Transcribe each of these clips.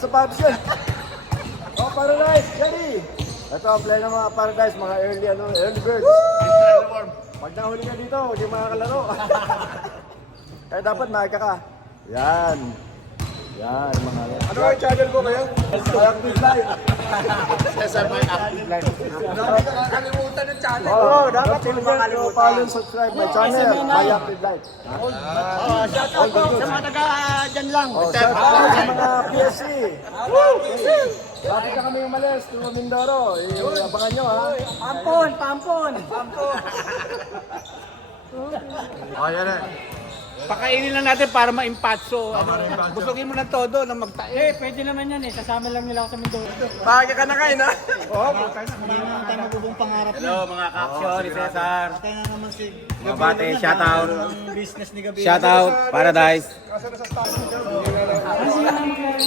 Sa Pabs yan. Oh, Paradise, Jerry. Ito ang play ng mga Paradise, mga early birds. Pag nahuli ka dito, hindi makakalaro. Kaya dapat nakika ka. Yan. Yan, mga yan. Ano yung channel ko kayo? Active Life. Cesar may active life. Dami ka kakalimutan ng channel. Oo, dapat makalimutan. Follow and subscribe my channel, My Active Life. Shout out po sa mga taga dyan lang. Oh, shout out sa mga PSC. Bakit na kami umalis to Mindoro? Abangan nyo ha. Pampon. Oh, yan na. Pakainin lang natin para ma-impatso. Busugin mo ng todo na magtae. Pwede naman yan eh. Sasama lang nila ako sa Mindoro. Pagka ka na kain, ha? Hello mga ka-aksyon ni Cesar. Kaya nga naman si Mabate, shout out. business ni Gabi. Shout out, Paradise.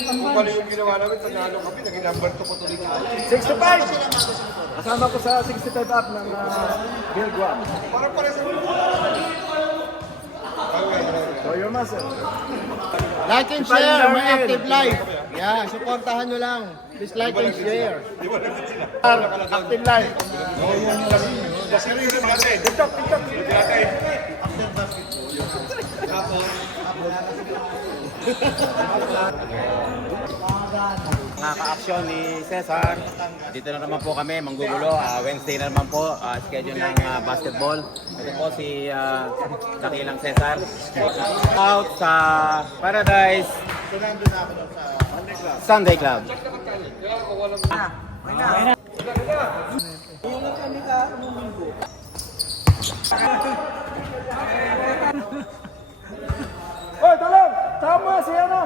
Kung pala yung ginawa namin, panalo kami, naging number 2 ko tuloy. 65! Kasama ko sa 65 up ng Bill Guam. Parang pare sa So you're master. Like and share, My Active Life. Yeah, supportahan nyo lang. Please like and share. Active Life. TikTok. Mga ka-aksyon ni Cesar. Dito na naman po kami, manggugulo. Wednesday na naman po, schedule ng basketball. Ito po si Dakilang Cesar. Out sa Paradise Sunday Club. Hoy, tulong! Tama si ano?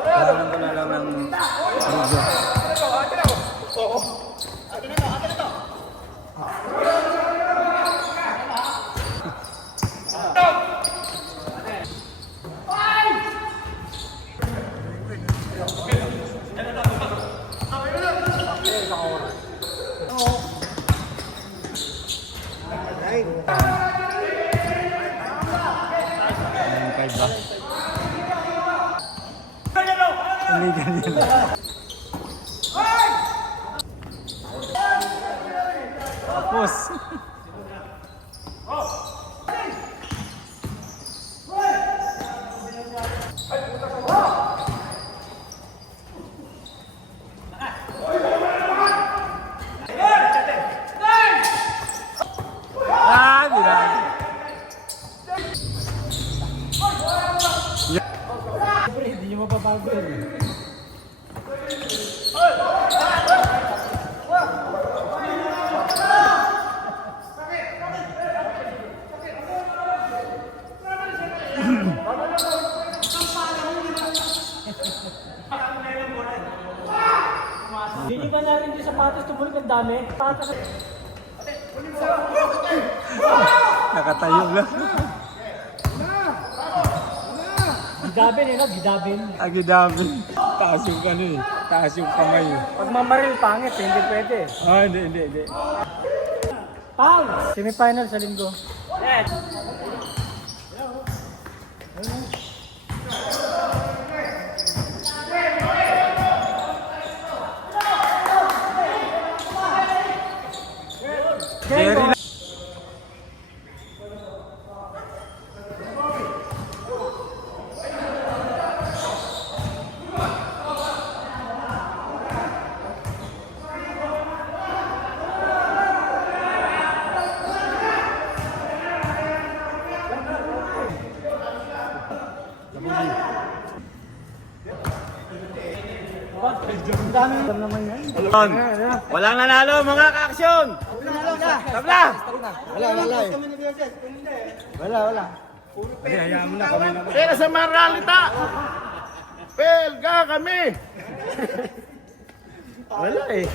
Kailangan ko na lang ng tapos. Hindi nyo mababago yun. Hindi ka na rin yung sapatos tumulik ang dami. Nakatayo lang. Gidabin eh, no? Gidabin. Agidami. Taas yung ano eh. Taas yung kamay eh. Pag mamaril pangit, eh, hindi pwede. Ah, hindi. Pang! Semifinal sa linggo. Jerry Ang dami naman yan. Walang nanalo mga ka-aksyon! Tabla! Wala. Pero sa maralita, pelga kami. Wala eh.